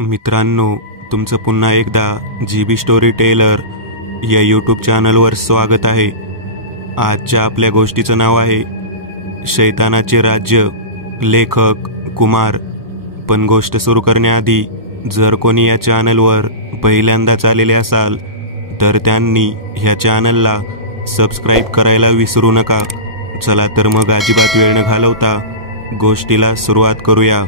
मित्रांनो, तुमचं पुन्हा एकदा GB स्टोरी टेलर या यूट्यूब चॅनलवर स्वागत आहे। आजच्या आपल्या गोष्टीचं नाव आहे शैतानाचे राज्य, लेखक कुमार। पण गोष्ट सुरू करण्याआधी जर कोणी या चॅनलवर पहिल्यांदाच आलेले असाल तर त्यांनी ह्या चॅनलला सबस्क्राईब करायला विसरू नका। चला तर मग अजिबात वेळ न घालवता गोष्टीला सुरुवात करूया।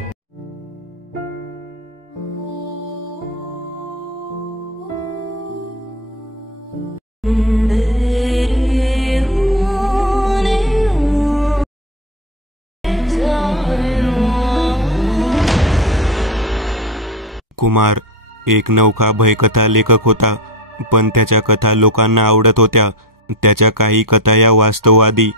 कुमार एक नवखा भयकथा लेखक होता, पण त्याच्या कथा लोकांना आवडत होत्या। त्याच्या काही कथा या वास्तववादी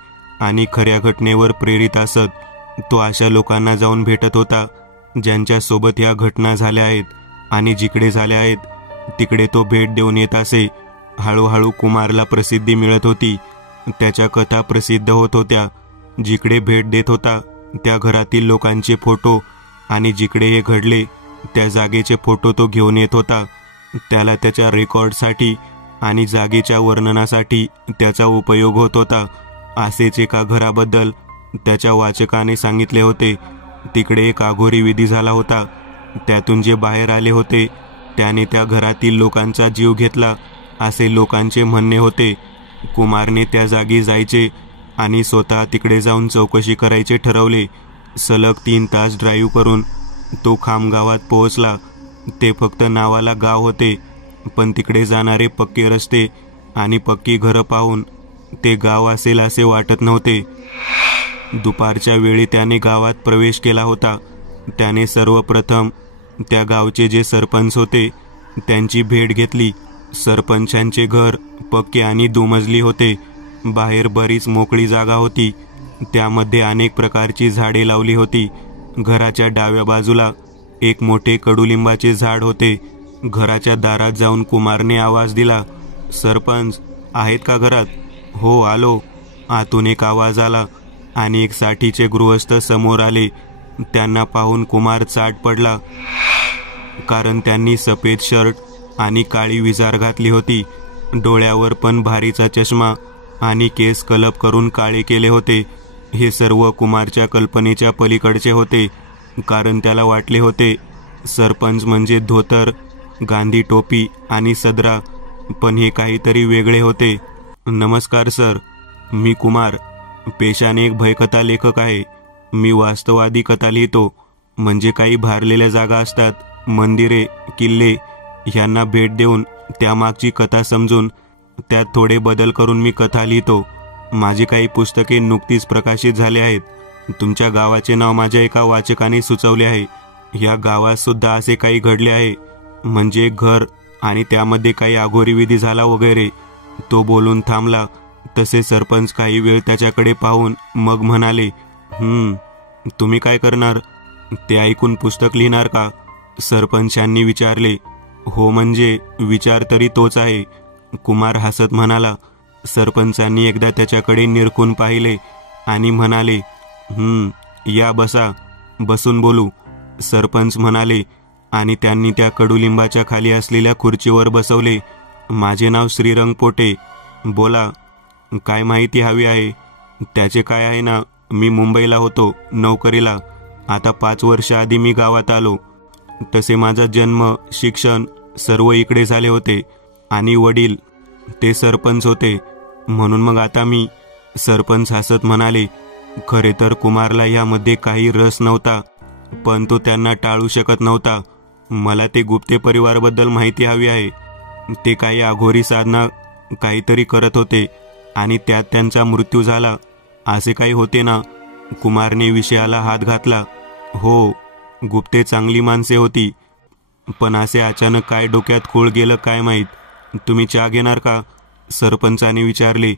आणि खऱ्या घटनेवर प्रेरित असत। तो अशा लोकांना जाऊन भेटत होता ज्यांच्या सोबत या घटना झाल्या आहेत, आणि जिकडे झाल्या आहेत तिकडे तो भेट देऊन येत असे। हळूहळू कुमारला प्रसिद्धी मिळत होती। त्याच्या कथा प्रसिद्ध होत होत्या। जिकडे भेट देत होता त्या घरातील लोकांचे फोटो आणि जिकडे हे घडले त्या जागेचे फोटो तो घेऊन येत होता। त्याला त्याच्या रेकॉर्डसाठी आणि जागेच्या वर्णनासाठी त्याचा उपयोग होत होता। असेच एका घराबद्दल त्याच्या वाचकाने सांगितले होते। तिकडे एक अघोरी विधी झाला होता। त्यातून जे बाहेर आले होते त्याने त्या घरातील लोकांचा जीव घेतला असे लोकांचे म्हणणे होते। कुमारने त्या जागी जायचे आणि स्वतः तिकडे जाऊन चौकशी करायचे ठरवले। सलग 3 तास ड्राईव्ह करून तो खामगावात पोहोचला। ते फक्त नावाला गाव होते, पण तिकडे जाणारे पक्के रस्ते आणि पक्की घरं पाहून ते गाव असेल असे वाटत नव्हते। दुपारच्या वेळी त्याने गावात प्रवेश केला होता। त्याने सर्वप्रथम त्या गावचे जे सरपंच होते त्यांची भेट घेतली। सरपंचांचे घर पक्के आणि दुमजली होते। बाहेर बरीच मोकळी जागा होती, त्यामध्ये अनेक प्रकारची झाडे लावली होती। घराच्या डाव्या बाजूला एक मोठे कडुलिंबाचे झाड होते। घराच्या दारात जाऊन कुमारने आवाज दिला, सरपंच आहेत का घरात? हो, आलो। आतून एक आवाज आला आणि एक साठीचे गृहस्थ समोर आले। त्यांना पाहून कुमार चाट पडला, कारण त्यांनी सफेद शर्ट आणि काळी विजार घातली होती। डोळ्यावर पण भारीचा चष्मा आणि केस कलप करून काळे केले होते। हे सर्व कुमारच्या कल्पनेच्या पलीकडचे होते, कारण त्याला वाटले होते सरपंच म्हणजे धोतर, गांधी टोपी आणि सदरा, पण हे काहीतरी वेगळे होते। नमस्कार सर, मी कुमार, पेशाने एक भयकथा लेखक आहे। मी वास्तववादी कथा लिहितो, म्हणजे काही भारलेल्या जागा असतात, मंदिरे, किल्ले, ह्यांना भेट देऊन त्यामागची कथा समजून त्यात थोडे बदल करून मी कथा लिहितो। माझी काही पुस्तके नुकतीच प्रकाशित झाली आहेत। तुमच्या गावाचे नाव माझ्या एका वाचकाने सुचवले आहे। या गावात सुद्धा असे काही घडले आहे, म्हणजे घर आणि त्यामध्ये काही अघोरी विधी झाला वगैरे। तो बोलून थांबला तसे सरपंच काही वेळ त्याच्याकडे पाहून मग म्हणाले, तुम्ही काय करणार? ते ऐकून पुस्तक लिहिणार का? सरपंचांनी विचारले। हो, म्हणजे विचार तरी तोच आहे, कुमार हसत म्हणाला। सरपंचांनी एकदा त्याच्याकडे निरखून पाहिले आणि म्हणाले, या बसा, बसून बोलू, सरपंच म्हणाले, आणि त्यांनी त्या कडुलिंबाच्या खाली असलेल्या खुर्चीवर बसवले। माझे नाव श्रीरंग पोटे, बोला, काय माहिती हवी आहे? त्याचे काय आहे ना, मी मुंबईला होतो नोकरीला। आता 5 वर्ष आधी मी गावात आलो। तसे माझा जन्म, शिक्षण सर्व इकडे झाले होते, आणि वडील ते सरपंच होते, म्हणून मग आता मी। सरपंच हसत म्हणाले। खरे तर कुमारला यामध्ये काही रस नव्हता, पण तो त्यांना टाळू शकत नव्हता। मला ते गुप्ते परिवाराबद्दल माहिती हवी आहे। ते काही अघोरी साधना काहीतरी करत होते आणि त्यात त्यांचा मृत्यू झाला, असे काही होते ना? कुमारने विषयाला हात घातला। हो, गुप्ते चांगली माणसे होती, पण असे अचानक काय डोक्यात खूळ गेलं काय माहीत। तुम्ही चहा घेणार का? सरपंचाने विचारले।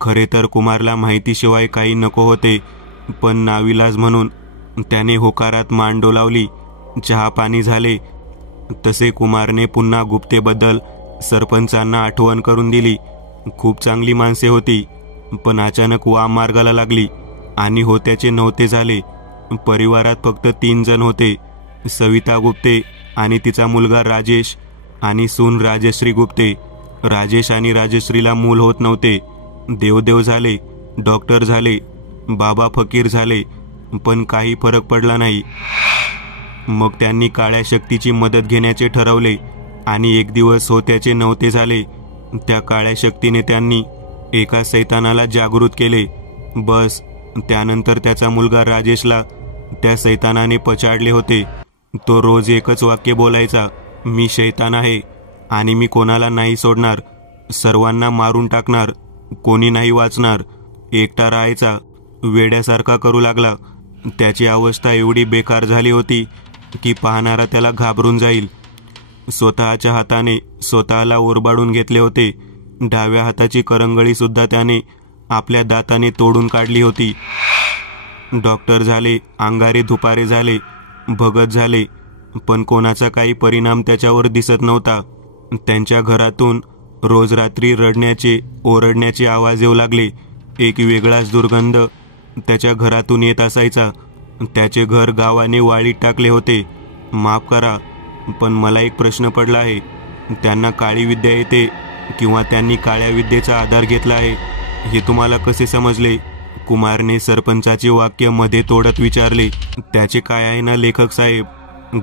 खरे तर कुमारला माहितीशिवाय काही नको होते, पण नाविलाज म्हणून त्याने होकारात मान डोलावली। चहा पाणी झाले तसे कुमारने पुन्हा गुप्तेबद्दल सरपंचांना आठवण करून दिली। खूप चांगली माणसे होती, पण अचानक वाम मार्गाला लागली आणि होत्याचे नव्हते झाले। परिवारात फक्त 3 जण होते, सविता गुप्ते, आणि तिचा मुलगा राजेश आणि सून राजश्री गुप्ते. राजेश आणि राजश्रीला मूल होत नव्हते. देवदेव झाले, डॉक्टर झाले, बाबा फकीर झाले, पण काही फरक पडला नाही. मग त्यांनी काळ्या शक्तीची मदत घेण्याचे ठरवले आणि एक दिवस होत्याचे नव्हते झाले. त्या काळ्या शक्तीने त्यांनी एका सैतानाला जागृत केले. बस त्यानंतर त्याचा मुलगा राजेशला त्या सैतानाने पछाडले होते. तो रोज एकच वाक्य बोलायचा, मी शैतान आहे आणि मी कोणाला नाही सोडणार, सर्वांना मारून टाकणार, कोणी नाही वाचणार. एकटा राहायचा, वेड्यासारखा करू लागला. त्याची अवस्था एवढी बेकार झाली होती की पाहणारा त्याला घाबरून जाईल. स्वतःच्या हाताने स्वतःला ओरबाडून घेतले होते. डाव्या हाताची करंगळी सुद्धा त्याने आपल्या दाताने तोडून काढली होती. डॉक्टर झाले, अंगारे धुपारे झाले, भगत झाले, पण कोणाचा काही परिणाम त्याच्यावर दिसत नव्हता. त्यांच्या घरातून रोज रात्री रडण्याचे, ओरडण्याचे आवाज येऊ लागले. एक वेगळाच दुर्गंध त्याच्या घरातून येत असायचा. त्याचे घर गावाने वाळीत टाकले होते. माफ करा, पण मला एक प्रश्न पडला आहे. त्यांना काळी विद्या येते किंवा त्यांनी काळ्या विद्येचा आधार घेतला आहे, हे तुम्हाला कसे समजले? कुमारने सरपंचाचे वाक्य मध्ये तोडत विचारले. त्याचे काय आहे ना लेखक साहेब,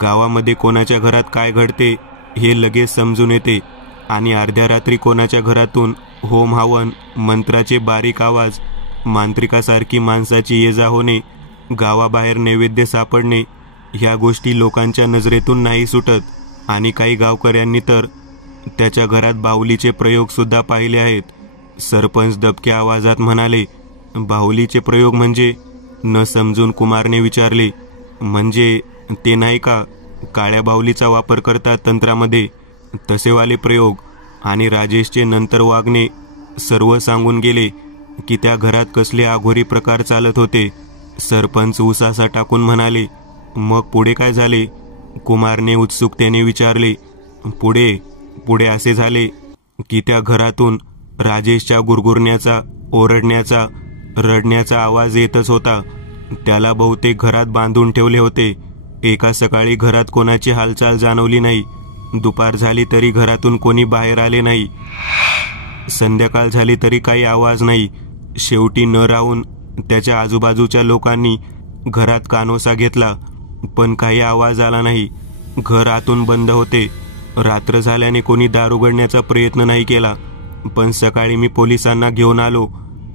गावामध्ये कोणाच्या घरात काय घडते हे लगेच समजून येते आणि अर्ध्या रात्री कोणाच्या घरातून होम हवन, मंत्राचे बारीक आवाज, मांत्रिकासारखी माणसाची ये जा होणे, गावाबाहेर नैवेद्य सापडणे, ह्या गोष्टी लोकांच्या नजरेतून नाही सुटत. आणि काही गावकऱ्यांनी तर त्याच्या घरात बाहुलीचे प्रयोग सुद्धा पाहिले आहेत. सरपंच दबक्या आवाजात म्हणाले. बाहुलीचे प्रयोग म्हणजे? न समजून कुमारने विचारले. म्हणजे ते नाही का, काळ्या बाहुलीचा वापर करतात तंत्रामध्ये, तसेवाले प्रयोग. आणि राजेशचे नंतर वागणे सर्व सांगून गेले की त्या घरात कसले आघोरी प्रकार चालत होते. सरपंच उसासा टाकून म्हणाले. मग पुढे काय झाले? कुमारने उत्सुकतेने विचारले. पुढे असे झाले की त्या घरातून राजेशच्या गुरगुरण्याचा, ओरडण्याचा, रडण्याचा आवाज येतच होता. त्याला बहुतेक घरात बांधून ठेवले होते. एका सकाळी घरात कोणाची हालचाल जाणवली नाही. दुपार झाली तरी घरातून कोणी बाहेर आले नाही. संध्याकाळ झाली तरी काही आवाज नाही. शेवटी न राहून त्याच्या आजूबाजूच्या लोकांनी घरात कानोसा घेतला, पण काही आवाज आला नाही. घर आतून बंद होते. रात्र झाल्याने कोणी दार उघडण्याचा प्रयत्न नाही केला. पण सकाळी मी पोलिसांना घेऊन आलो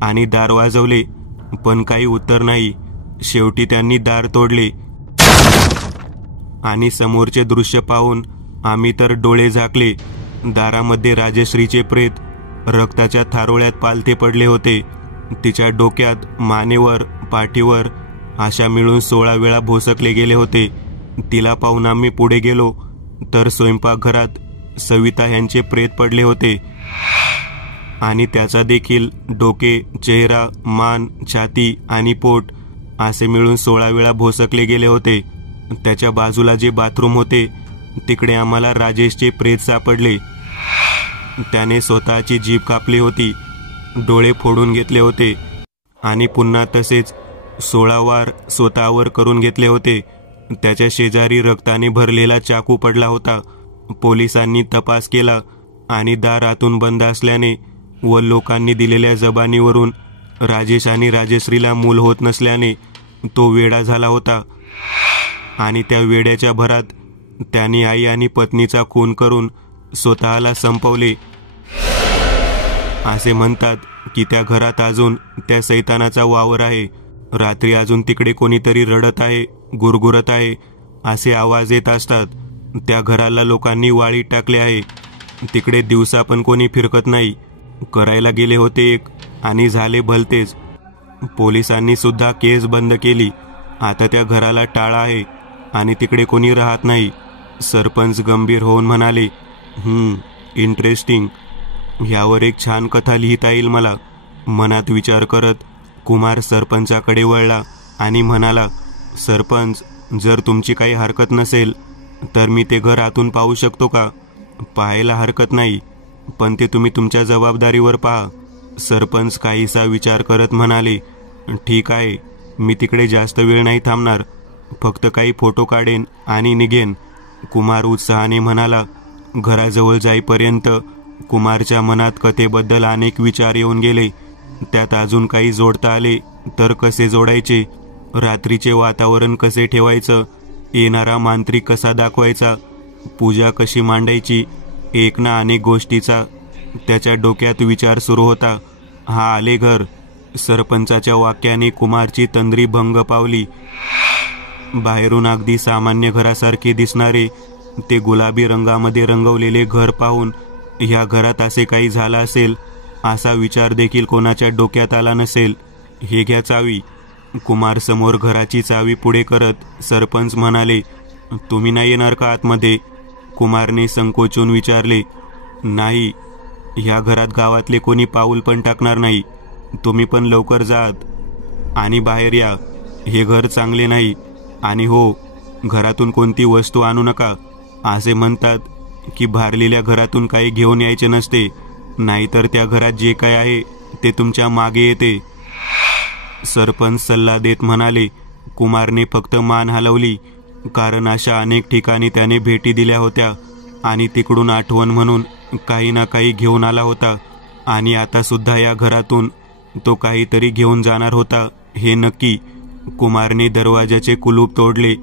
आणि दार वाजवले, पण काही उत्तर नाही. शेवटी त्यांनी दार तोडले आणि समोरचे दृश्य पाहून आम्ही तर डोळे झाकले. दारामध्ये राजश्रीचे प्रेत रक्ताच्या थारोळ्यात पालथे पडले होते. तिच्या डोक्यात, मानेवर, पाठीवर अशा मिळून 16 वेळा भोसकले गेले होते. तिला पाहून आम्ही पुढे गेलो तर स्वयंपाकघरात सविता यांचे प्रेत पडले होते आणि त्याचा देखील डोके, चेहरा, मान, छाती आणि पोट असे मिळून 16 वेळा भोसकले गेले होते. त्याच्या बाजूला जे बाथरूम होते तिकडे आम्हाला राजेशचे प्रेत सापडले. त्याने स्वतःची जीभ कापली होती, डोळे फोडून घेतले होते आणि पुन्हा तसेच 16 वार स्वतःवर करून घेतले होते. त्याच्या शेजारी रक्ताने भरलेला चाकू पडला होता. पोलिसांनी तपास केला आणि दार आतून बंद असल्याने व लोकांनी दिलेल्या जबानीवरून राजेश आणि राजश्रीला मूल होत नसल्याने तो वेडा झाला होता आणि त्या वेड्याच्या भरात त्याने आई आणि पत्नीचा खून करून स्वतःला संपवले. असे म्हणतात की त्या घरात अजून त्या सैतानाचा वावर आहे. रात्री अजून तिकडे कोणीतरी रडत आहे, गुरगुरत आहे असे आवाज येत असतात. त्या घराला लोकांनी वाळीत टाकले आहे. तिकडे दिवसा पण कोणी फिरकत नाही. करायला गेले होते एक आणि झाले भलतेच. पोलिसांनी सुद्धा केस बंद केली. आता त्या घराला टाळा आहे आणि तिकडे कोणी राहत नाही. सरपंच गंभीर होऊन म्हणाले. इंटरेस्टिंग. ह्यावर एक छान कथा लिहिता येईल मला. मनात विचार करत कुमार सरपंचाकडे वळला आणि म्हणाला. सरपंच, जर तुमची काही हरकत नसेल तर मी ते घर आतून पाहू शकतो का? पाहायला हरकत नाही, पण ते तुम्ही तुमच्या जबाबदारीवर पहा. सरपंच काहीसा विचार करत म्हणाले. ठीक आहे, मी तिकडे जास्त वेळ नाही थांबणार. फक्त काही फोटो काढेन आणि निघेन. कुमार उत्साहाने म्हणाला. घराजवळ जाईपर्यंत कुमारच्या मनात कथेबद्दल अनेक विचार येऊन गेले. त्यात अजून काही जोडता आले तर कसे जोडायचे, रात्रीचे वातावरण कसे ठेवायचं, येणारा मांत्रिक कसा दाखवायचा, पूजा कशी मांडायची, एक ना अनेक गोष्टीचा त्याच्या डोक्यात विचार सुरू होता. हा आले घर. सरपंचाच्या वाक्याने कुमारची तंद्री भंग पावली. बाहेरून अगदी सामान्य घरासारखे दिसणारे ते गुलाबी रंगामध्ये रंगवलेले घर पाहून ह्या घरात असे काही झालं असेल असा विचार देखील कोणाच्या डोक्यात आला नसेल. हे घ्या चावी. कुमार समोर घराची चावी पुढे करत सरपंच म्हणाले. तुम्ही नाही येणार का आतमध्ये? कुमारने संकोचून विचारले. नाही, ह्या घरात गावातले कोणी पाऊल पण टाकणार नाही. तुम्ही पण लवकर जात आणि बाहेर या. हे घर चांगले नाही. आणि हो, घरातून कोणती वस्तू आणू नका. असे म्हणतात की भारलेल्या घरातून काही घेऊन यायचे नसते, नाहीतर त्या घरात जे काय आहे ते तुमच्या मागे येते. सरपंच सल्ला देत म्हणाले. कुमारने फक्त मान हलवली, कारण अशा अनेक ठिकाणी त्याने भेटी दिल्या होत्या आणि तिकडून आठवण म्हणून काही ना काही घेऊन आला होता. आणि आता सुद्धा या घरातून तो काहीतरी घेऊन जाणार होता, हे नक्की. कुमारने दरवाजाचे कुलूप तोडले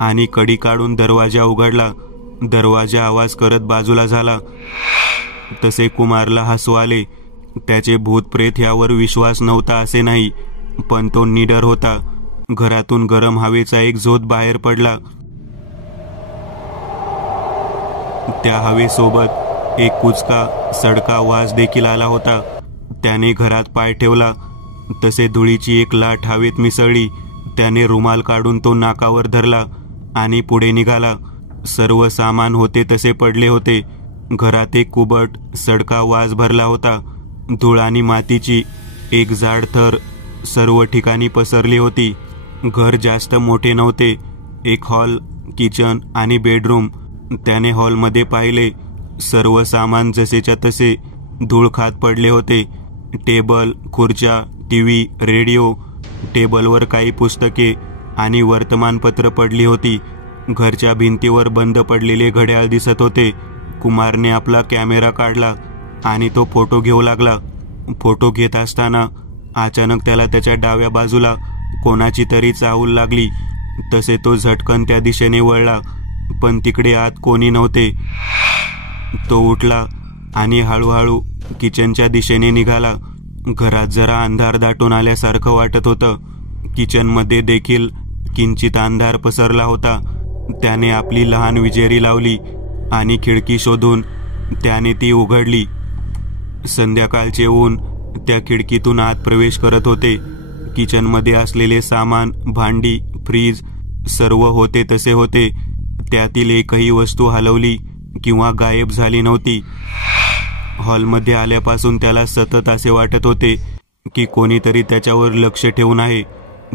आणि कडी काढून दरवाजा उघडला. दरवाजा आवाज करत बाजूला झाला. तसे कुमारला हसू आले. त्याचे भूतप्रेत यावर विश्वास नव्हता असे नाही, पण तो निडर होता. घरातून गरम हवेचा एक झोत बाहेर पडला. त्या हवेसोबत एक कुचका सडका वास देखील आला होता. त्याने घरात पाय ठेवला तसे धुळीची एक लाट हवेत मिसळली. त्याने रुमाल काढून तो नाकावर धरला आणि पुढे निघाला. सर्व सामान होते तसे पडले होते. घरात एक कुबट सडका वास भरला होता. धूळ आणि मातीची एक जाड थर सर्व ठिकाणी पसरली होती. घर जास्त मोठे नव्हते. एक हॉल, किचन आणि बेडरूम. त्याने हॉलमध्ये पाहिले. सर्व सामान जसेच्या तसे धूळ खात पडले होते. टेबल, खुर्च्या, टीव्ही, रेडिओ. टेबलवर काही पुस्तके आणि वर्तमानपत्र पडली होती. घरच्या भिंतीवर बंद पडलेले घड्याळ दिसत होते. कुमारने आपला कॅमेरा काढला आणि तो फोटो घेऊ लागला. फोटो घेत असताना अचानक त्याला त्याच्या डाव्या बाजूला कोणाची तरी चाहूल लागली. तसे तो झटकन त्या दिशेने वळला, पण तिकडे आत कोणी नव्हते. तो उठला आणि हळूहळू किचनच्या दिशेने निघाला. घरात जरा अंधार दाटून आल्यासारखं वाटत होतं. किचनमध्ये देखील किंचित अंधार पसरला होता. त्याने आपली लहान विजेरी लावली आणि खिडकी शोधून त्याने ती उघडली. संध्याकाळचे ऊन त्या खिडकीतून आत प्रवेश करत होते. किचनमध्ये असलेले सामान, भांडी, फ्रीज सर्व होते तसे होते. त्यातील एकही वस्तू हलवली किंवा गायब झाली नव्हती. हॉलमध्ये आल्यापासून त्याला सतत असे वाटत होते की कोणीतरी त्याच्यावर लक्ष ठेवून आहे,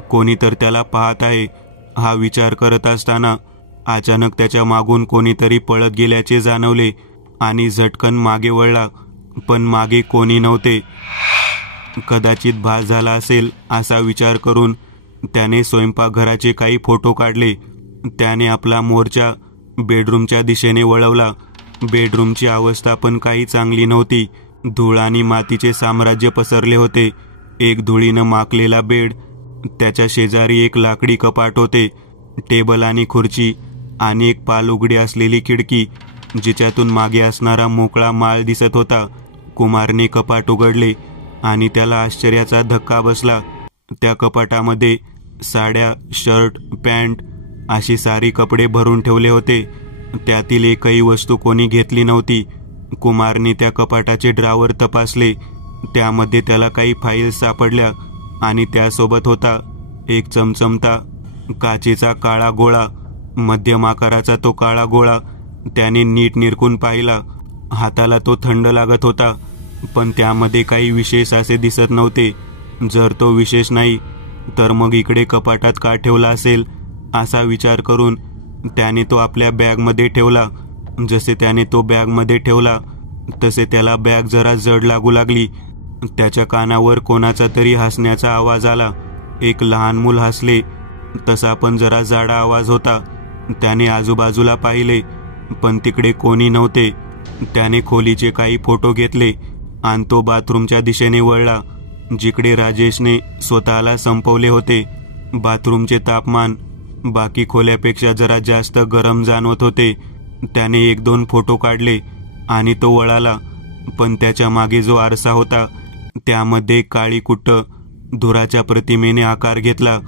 कोणीतरी त्याला पाहत आहे. हा विचार करत असताना अचानक त्याच्या मागून कोणीतरी पळत गेल्याचे जाणवले आणि झटकन मागे वळला, पण मागे कोणी नव्हते. कदाचित भास झाला असेल असा विचार करून त्याने स्वयंपाकघराचे काही फोटो काढले. त्याने आपला मोर्चा बेडरूमच्या दिशेने वळवला. बेडरूमची अवस्था पण काही चांगली नव्हती. धूळ आणि मातीचे साम्राज्य पसरले होते. एक धुळीनं माखलेला बेड, त्याच्या शेजारी एक लाकडी कपाट होते. टेबल आणि खुर्ची आणि एक पाल उघडी असलेली खिडकी, जिच्यातून मागे असणारा मोकळा माळ दिसत होता. कुमारने कपाट उघडले आणि त्याला आश्चर्याचा धक्का बसला. त्या कपाटामध्ये साड्या, शर्ट, पॅन्ट अशी सारी कपडे भरून ठेवले होते. त्यातील एकही वस्तू कोणी घेतली नव्हती. कुमारने त्या कपाटाचे ड्रावर तपासले. त्यामध्ये त्याला काही फाईल्स सापडल्या आणि त्यासोबत होता एक चमचमता काचेचा काळा गोळा. मध्यम आकाराचा तो काळा गोळा त्याने नीट निरखून पाहिला. हाताला तो थंड लागत होता, पण त्यामध्ये काही विशेष असे दिसत नव्हते. जर तो विशेष नाही तर मग इकडे कपाटात का ठेवला असेल असा विचार करून त्याने तो आपल्या बॅगमध्ये ठेवला. जसे त्याने तो बॅगमध्ये ठेवला तसे त्याला बॅग जरा जड लागू लागली. त्याच्या कानावर कोणाचा तरी हसण्याचा आवाज आला. एक लहान मूल हसले, तसा पण जरा जाडा आवाज होता. त्याने आजूबाजूला पाहिले, पण तिकडे कोणी नव्हते. त्याने खोलीचे काही फोटो घेतले आणि तो बाथरूमच्या दिशेने वळला, जिकडे राजेशने स्वतःला संपवले होते. बाथरूमचे तापमान बाकी खोल्यापेक्षा जरा जास्त गरम जाणवत होते. त्याने 1-2 फोटो काढले आणि तो वळाला, पण त्याच्या मागे जो आरसा होता त्यामध्ये काळी कुट्ट धुराच्या प्रतिमेने आकार घेतला,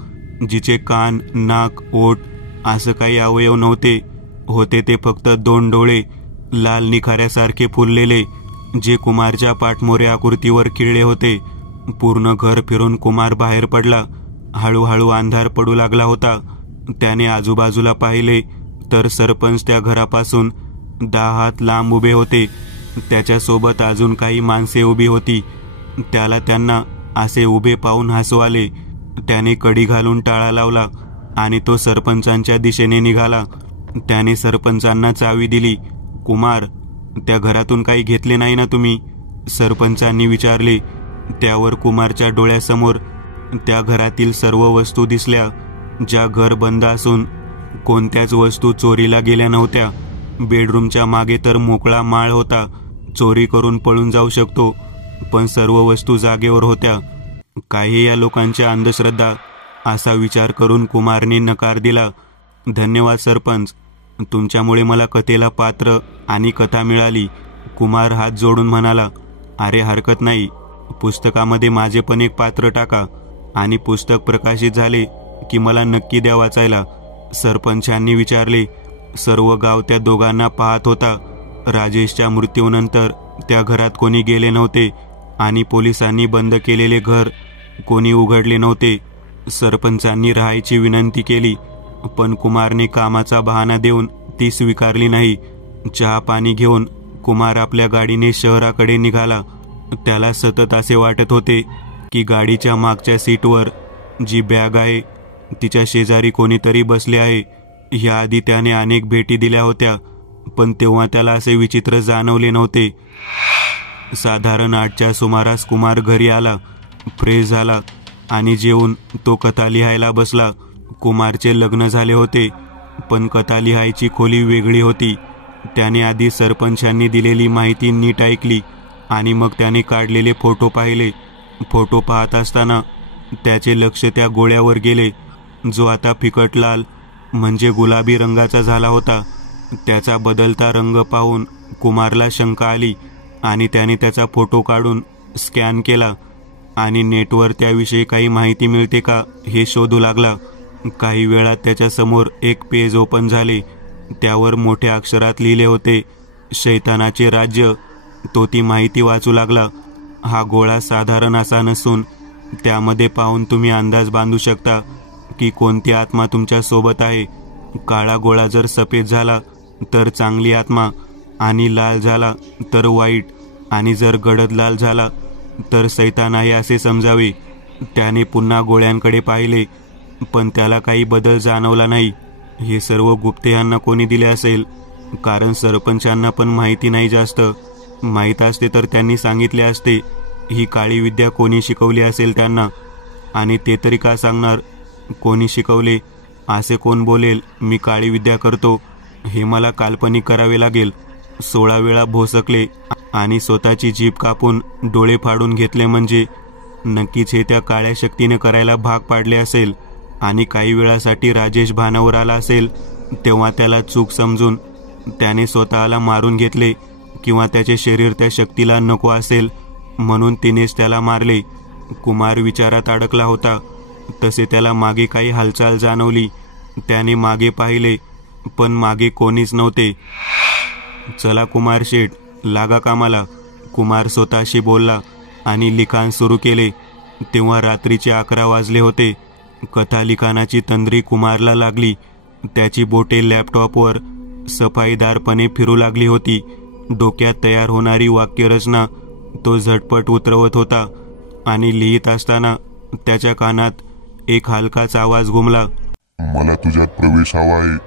जिचे कान, नाक, ओठ असं काही अवयव नव्हते. होते ते फक्त 2 डोळे, लाल निखाऱ्यासारखे फुललेले, जे कुमारच्या पाठमोऱ्या आकृतीवर खिळले होते. पूर्ण घर फिरून कुमार बाहेर पडला. हळूहळू अंधार पडू लागला होता. त्याने आजूबाजूला पाहिले तर सरपंच त्या घरापासून 10 हात लांब उभे होते. त्याच्यासोबत अजून काही माणसे उभी होती. त्यांना असे उभे पाहून हसू आले. त्याने कडी घालून टाळा लावला आणि तो सरपंचांच्या दिशेने निघाला. त्याने सरपंचांना चावी दिली. कुमार, त्या घरातून काही घेतले नाही ना तुम्ही? सरपंचांनी विचारले. त्यावर कुमारच्या डोळ्यासमोर त्या घरातील सर्व वस्तू दिसल्या, ज्या घर बंद असून कोणत्याच वस्तू चोरीला गेल्या नव्हत्या. बेडरूमच्या मागे तर मोकळा माळ होता. चोरी करून पळून जाऊ शकतो, पण सर्व वस्तू जागेवर होत्या. काही या लोकांच्या अंधश्रद्धा, असा विचार करून कुमारने नकार दिला. धन्यवाद सरपंच, तुमच्यामुळे मला कथेला पात्र आणि कथा मिळाली. कुमार हात जोडून म्हणाला. अरे हरकत नाही, पुस्तकामध्ये माझे पण एक पात्र टाका आणि पुस्तक प्रकाशित झाले की मला नक्की द्या वाचायला, सरपंचांनी विचारले. सर्व गाव त्या दोघांना पाहत होता. राजेशच्या मृत्यूनंतर त्या घरात कोणी गेले नव्हते आणि पोलिसांनी बंद केलेले घर कोणी उघडले नव्हते. सरपंचांनी राहायची विनंती केली, पण कुमारने कामाचा बहाणा देऊन ती स्वीकारली नाही. चहा पाणी घेऊन कुमार आपल्या गाडीने शहराकडे निघाला. त्याला सतत असे वाटत होते की गाडीच्या मागच्या सीटवर जी बॅग आहे तिच्या शेजारी कोणीतरी बसले आहे. याआधी त्याने अनेक भेटी दिल्या होत्या, पण तेव्हा त्याला असे विचित्र जाणवले नव्हते. साधारण 8च्या सुमारास कुमार घरी आला, फ्रेश झाला आणि जेवून तो कथा लिहायला बसला. कुमारचे लग्न झाले होते, पण कथा लिहायची खोली वेगळी होती. त्याने आधी सरपंचांनी दिलेली माहिती नीट ऐकली आणि मग त्याने काढलेले फोटो पाहिले. फोटो पाहत असताना त्याचे लक्ष त्या गोळ्यावर गेले, जो आता फिकट लाल म्हणजे गुलाबी रंगाचा झाला होता. त्याचा बदलता रंग पाहून कुमारला शंका आली आणि त्याने त्याचा फोटो काढून स्कॅन केला आणि नेटवर त्याविषयी काही माहिती मिळते का हे शोधू लागला. काही वेळात त्याच्यासमोर एक पेज ओपन झाले. त्यावर मोठ्या अक्षरात लिहिले होते, शैतानाचे राज्य. तो ती माहिती वाचू लागला. हा गोळा साधारण असा नसून त्यामध्ये पाहून तुम्ही अंदाज बांधू शकता की कोणती आत्मा तुमच्या सोबत आहे. काळा गोळा जर सफेद झाला तर चांगली आत्मा आणि लाल झाला तर वाईट आणि जर गडद लाल झाला तर सैतान आहे असे समजावे. त्याने पुन्हा गोळ्यांकडे पाहिले, पण त्याला काही बदल जाणवला नाही. हे सर्व गुप्तेयांना कोणी दिले असेल, कारण सरपंचांना पण माहिती नाही जास्त. माहीत असते तर त्यांनी सांगितले असते. ही काळी विद्या कोणी शिकवली असेल त्यांना, आणि ते तरी का सांगणार? कोणी शिकवले असे कोण बोलेल मी काळी विद्या करतो? हे मला काल्पनिक करावे लागेल. 16 वेळा भोसकले आणि स्वतःची जीभ कापून डोळे फाडून घेतले म्हणजे नक्कीच हे त्या काळ्या शक्तीने करायला भाग पाडले असेल. आणि काही वेळासाठी राजेश भानावर आला असेल, तेव्हा त्याला चूक समजून त्याने स्वतःला मारून घेतले, किंवा त्याचे शरीर त्या शक्तीला नको असेल म्हणून तिनेच त्याला मारले. कुमार विचारात अडकला होता. तसे त्याला मागे काही हालचाल जाणवली. त्याने मागे पाहिले, पण मागे कोणीच नव्हते. चला कुमार शेठ, लागा कामाला, कुमार स्वतःशी बोलला आणि लिखाण सुरू केले. तेव्हा रात्रीचे 11 वाजले होते. कथा लिखाणाची तंद्री कुमारला लागली. त्याची बोटे लॅपटॉपवर सफाईदारपणे फिरू लागली होती. डोक्यात तयार होणारी वाक्यरचना तो झटपट उतरवत होता आणि लिहित असताना त्याच्या कानात एक हलकाच आवाज घुमला. मला तुझ्यात प्रवेश हवा आहे.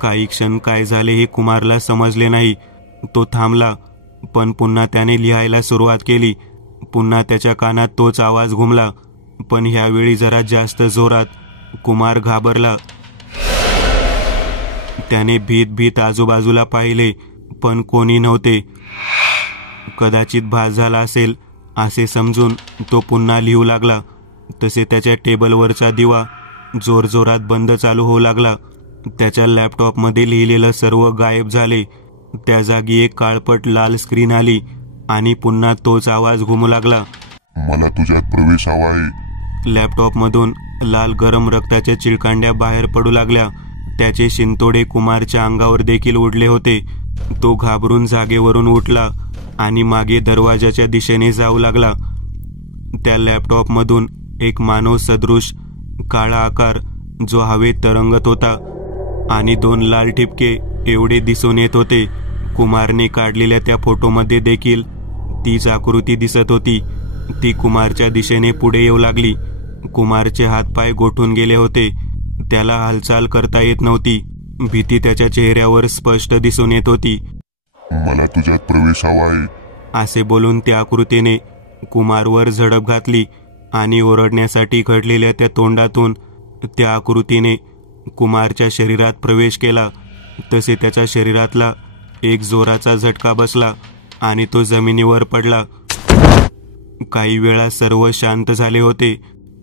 काही क्षण काय झाले हे कुमारला समजले नाही. तो थांबला, पण पुन्हा त्याने लिहायला सुरुवात केली. पुन्हा त्याच्या कानात तोच आवाज घुमला, पण ह्यावेळी जरा जास्त जोरात. कुमार घाबरला. त्याने भीत भीत आजूबाजूला पाहिले, पण कोणी नव्हते. कदाचित भास झाला असेल असे समजून तो पुन्हा लिहू लागला. तसे त्याच्या टेबलवरचा दिवा जोरजोरात बंद चालू होऊ लागला. त्याच्या लॅपटॉपमध्ये लिहिलेलं सर्व गायब झाले. त्या जागी एक काळपट लाल स्क्रीन आली आणि पुन्हा तोच आवाज घुमू लागला. मला तुझ्यात प्रवेश हवा आहे. लॅपटॉपमधून लाल गरम रक्ताच्या चिळकांड्या बाहेर पडू लागल्या. त्याचे शिंतोडे कुमारच्या अंगावर देखील उडले होते. तो घाबरून जागेवरून उठला आणि मागे दरवाजाच्या दिशेने जाऊ लागला. त्या लॅपटॉपमधून एक मानव सदृश काळा आकार जो हवेत तरंगत होता आणि 2 लाल ठिपके एवढे दिसून येत होते. कुमारने काढलेल्या त्या फोटोमध्ये देखील तीच आकृती दिसत होती. ती कुमारच्या दिशेने पुढे येऊ लागली. कुमारचे हातपाय गोठून गेले होते. त्याला हालचाल करता येत नव्हती. भीती त्याच्या चेहऱ्यावर स्पष्ट दिसून येत होती. मला तुझ्यात प्रवेश हवा आहे, असे बोलून त्या आकृतीने कुमारवर झडप घातली आणि ओरडण्यासाठी घडलेल्या त्या तोंडातून त्या आकृतीने कुमारच्या शरीरात प्रवेश केला. तसे त्याच्या शरीरातला एक जोराचा झटका बसला आणि तो जमिनीवर पडला. काही वेळा सर्व शांत झाले होते.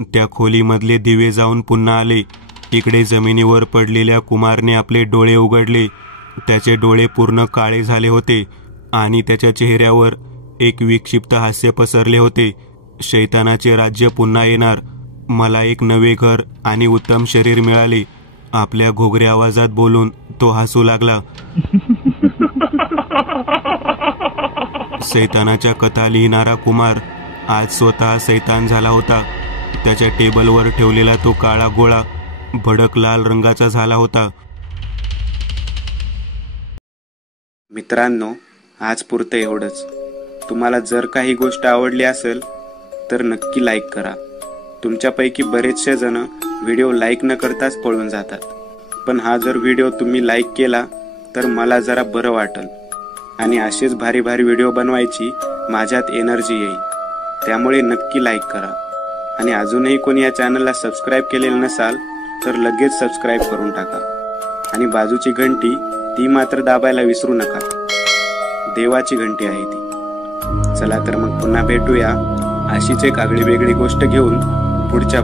त्या खोलीमधले दिवे जाऊन पुन्हा आले. इकडे जमिनीवर पडलेल्या कुमारने आपले डोळे उघडले. त्याचे डोळे पूर्ण काळे झाले होते आणि त्याच्या चेहऱ्यावर एक विक्षिप्त हास्य पसरले होते. शैतानाचे राज्य पुन्हा येणार. मला एक नवे घर आणि उत्तम शरीर मिळाले. आपल्या घोगऱ्या आवाजात बोलून तो हसू लागला. सैतानाच्या कथा लिहिणारा कुमार आज स्वतः सैतान झाला होता. त्याच्या टेबलवर ठेवलेला तो काळा गोळा भडक लाल रंगाचा झाला होता. मित्रांनो, आज पुरतं एवढंच. तुम्हाला जर काही गोष्ट आवडली असेल तर नक्की लाईक करा. तुमच्यापैकी बरेचसे जण व्हिडिओ लाईक न करताच पळून जातात. पण हा जर व्हिडिओ तुम्ही लाईक केला तर मला जरा बरं वाटेल आणि असेच भारी भारी व्हिडिओ बनवायची माझ्यात एनर्जी येईल. त्यामुळे नक्की लाईक करा. आणि अजूनही कोणी या चॅनलला सबस्क्राईब केलेलं नसाल तर लगेच सबस्क्राईब करून टाका. आणि बाजूची घंटी ती मात्र दाबायला विसरू नका. देवाची घंटी आहे ती. चला तर मग पुन्हा भेटूया अशीच एक आगळी वेगळी गोष्ट घेऊन पुढच्या